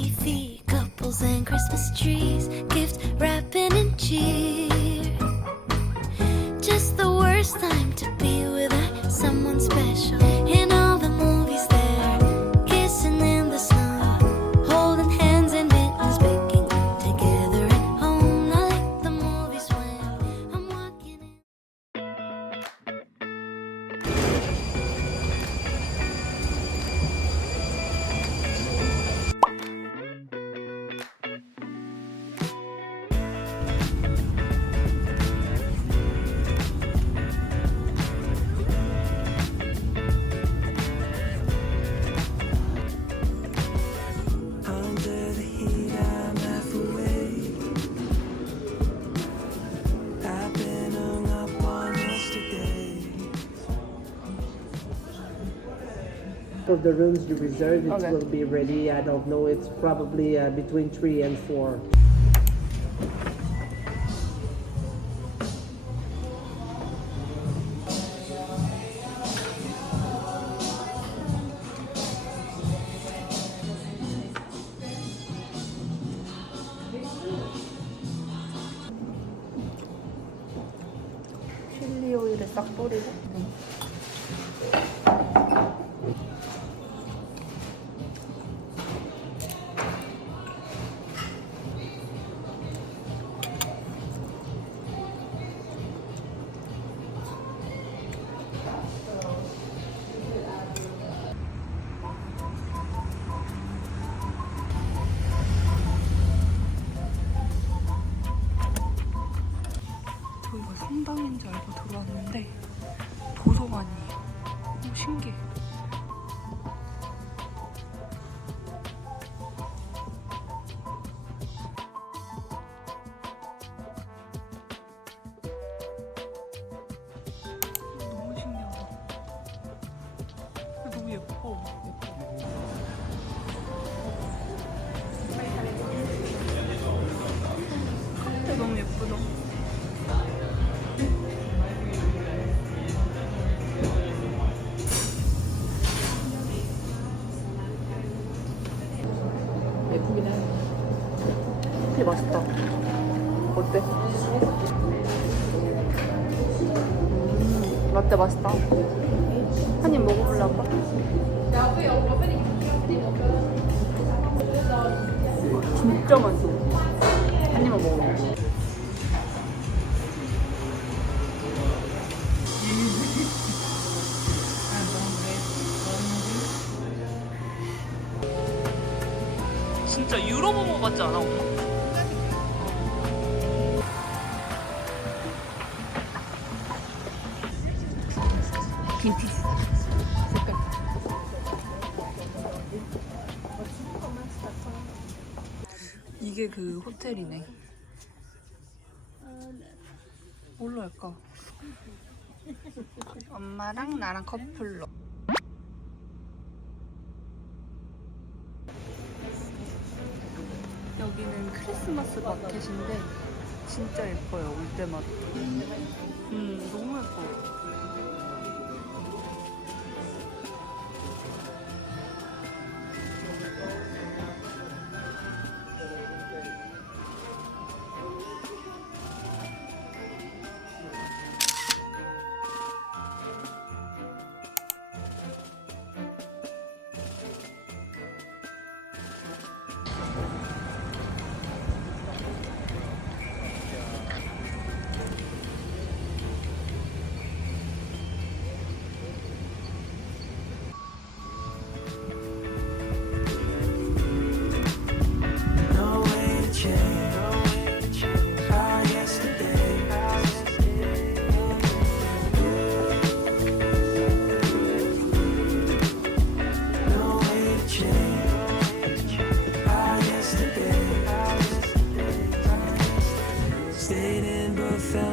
TV, couples and Christmas trees, gift wrapping and cheer. Just the worst time to be with someone special. In all the movies there, kissing in the snow, holding hands and mittens, baking together at home. Not like the movies when I'm walking in. For the rooms you reserved, it Okay. will be ready. I don't know. It's probably between 3 and 4. 칠리 오일에 싹 뿌리고. 저희가 성당인 줄 알고 들어왔는데 도서관이에요. 너무 신기해. 너무 신기하다. 너무 예뻐. 카페 너무 예쁘다. 예쁘긴 해. 커피 맛있다. 어때? 라떼 맛있다. 한 입 먹어볼래, 아빠? 진짜 맛있어. 한 입만 먹어볼래. 진짜 유로모모 같지 않아, 엄마? 빈티지 색깔. 이게 그 호텔이네. 뭘로 할까? 엄마랑 나랑 커플로. 여기는 크리스마스 마켓인데 진짜 예뻐요, 올 때마다. 너무 예뻐.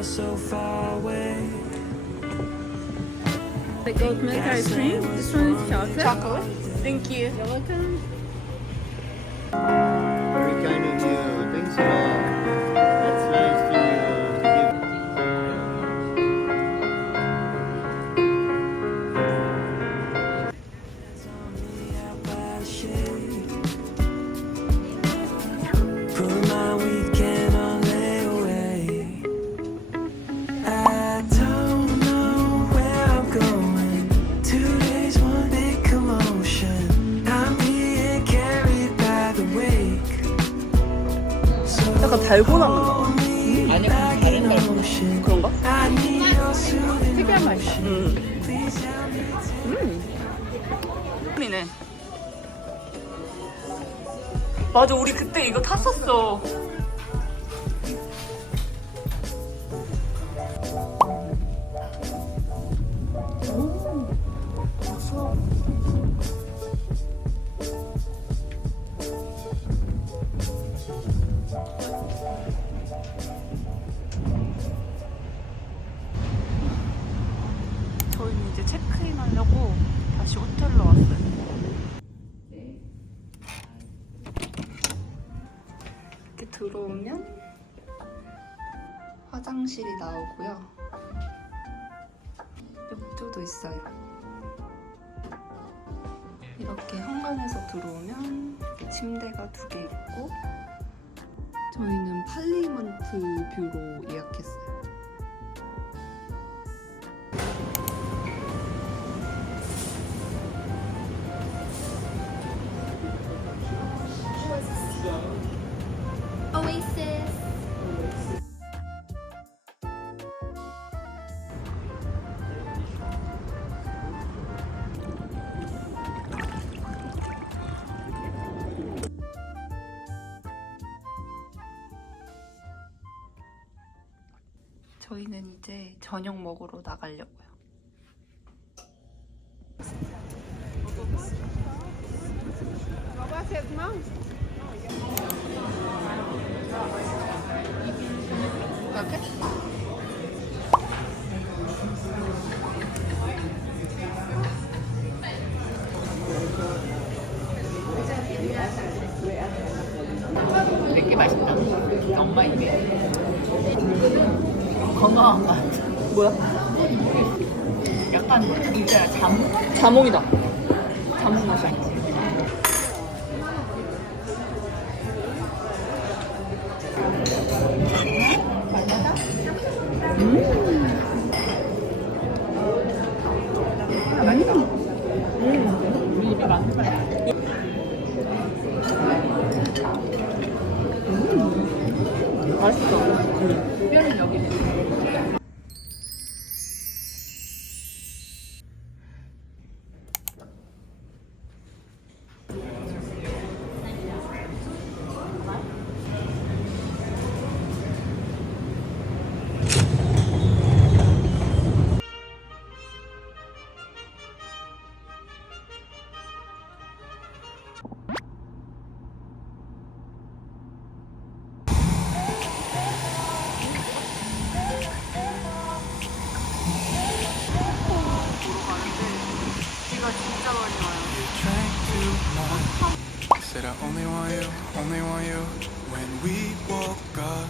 So far away. The goat milk ice cream. This one is chocolate. Chocolate? Thank you. You're welcome. Very kind of you. Thanks a lot. That's nice to 달고나인가 봐. 아니 다른 달고나. 그런가? 특이한 맛이야. 이네. 맞아, 우리 그때 이거 탔었어. 저희는 이제 체크인 하려고 다시 호텔로 왔어요. 이렇게 들어오면 화장실이 나오고요. 욕조도 있어요. 이렇게 현관에서 들어오면 침대가 2개 있고, 저희는 팔리먼트 뷰로 예약했어요. Oasis. 저희는 이제 저녁 먹으러 나가려고요. 되게 맛있다. 엄마 입에 건강한 것 같아. 뭐야? 약간 이제 자몽이다. 자몽 맛이야. 특별히 여기는 비가 진짜 많이 와요. Said I only want you. When we woke up,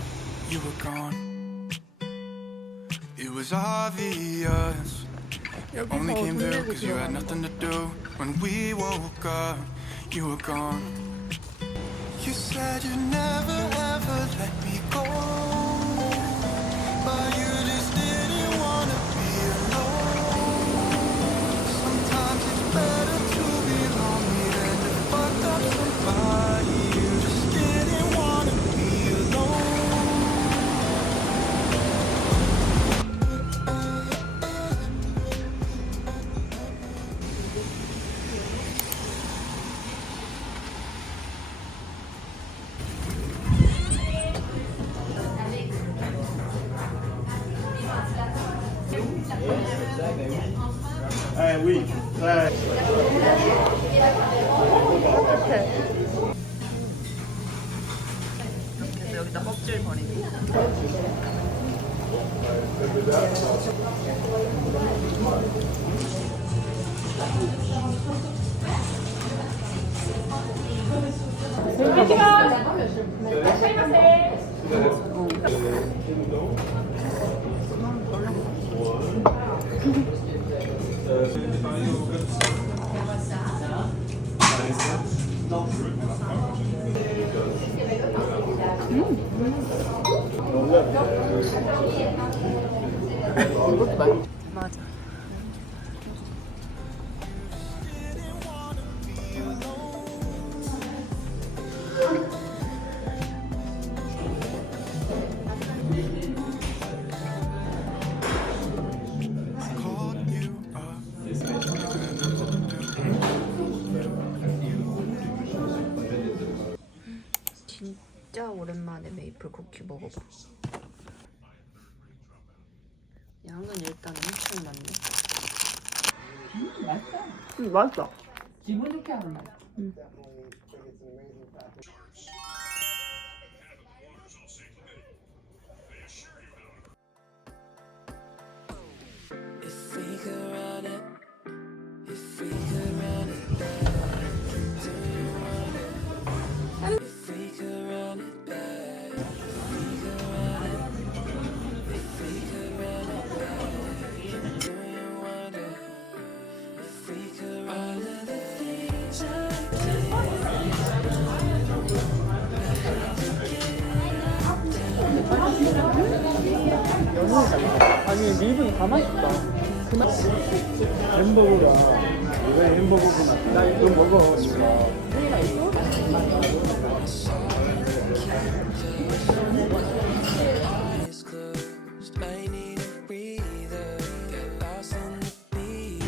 you were gone. It was obvious. You only came through cause you had nothing to do. When we woke up, you were gone. You said you'd never ever let me go, but you just didn't wanna be alone. Sometimes it's better to be lonely than to fuck up somebody. You just didn't wanna be alone. 그래서 여기다 껍질 버리고. 맞아. 트러플 쿠키 먹어봐. 양은 일단 엄청 많네. 맛있어. 맛있어. 기분 좋게 하는 맛. If we could run it, if we could run it back, do you want it? If we could run it back, if we could run it, if we could run it back, do you want it? If we could run it, the things I did. 아니 밀분이 다 맛있다. 햄버거가 왜 햄버거구나. 나 이거 먹어. Eyes closed, I need a breather, get lost in the beat.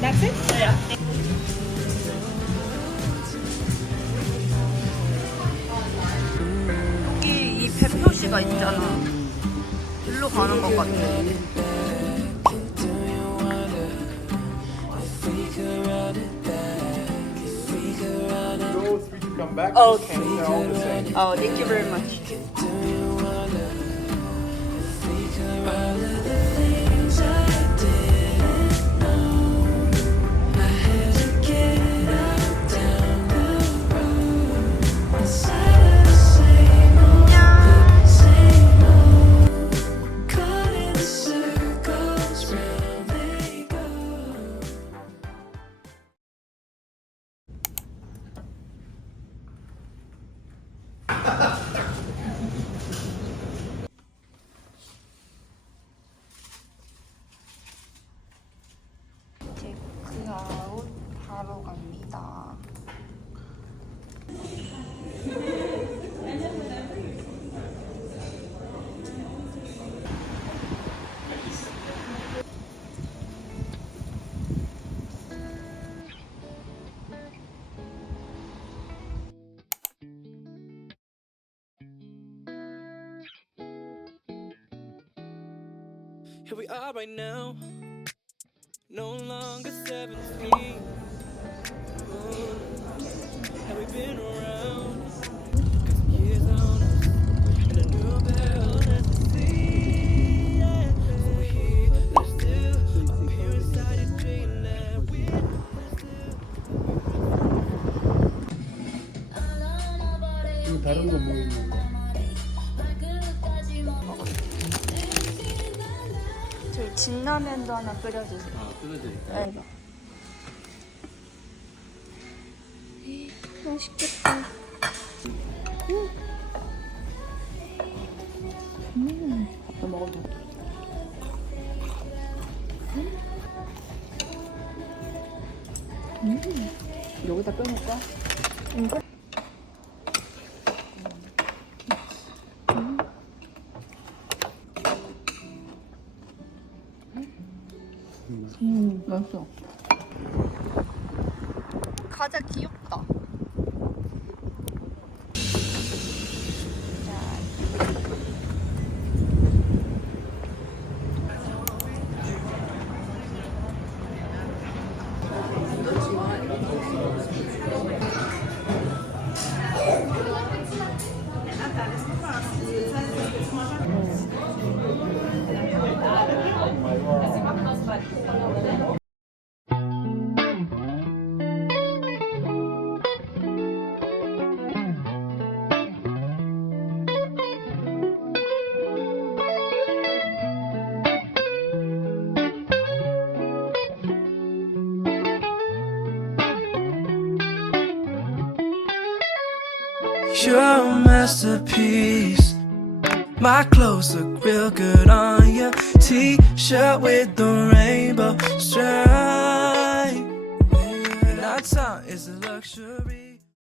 That's it? 여기 이 배 표시가 있잖아. 일로 가는 것 같아. Do you wonder if we could run it back? If we could run it, Those we can come back. Okay. They're all the same. Oh, thank you very much. do you wonder if we could run it? The things I didn't know, I had to get out down the road. Inside the same old, caught in circles, round they go. 체크아웃 하러 갑니다. Here we are right now, no longer 17. Have we been around? Got some years on us, and a new barrel to see. Yeah. So we're here, let's do. Up here inside your dreamland, 이거 다른 거 먹는 거. 저희 진라면도 하나 끓여주세요. 아, 뜯어드릴까요? 네. 맛있겠다. 밥도 먹어도. 여기다 빼놓을까? 맛있어. 과자 귀엽다. You're a masterpiece. My clothes look real good on your t-shirt with the rainbow stripe. And our time is a luxury.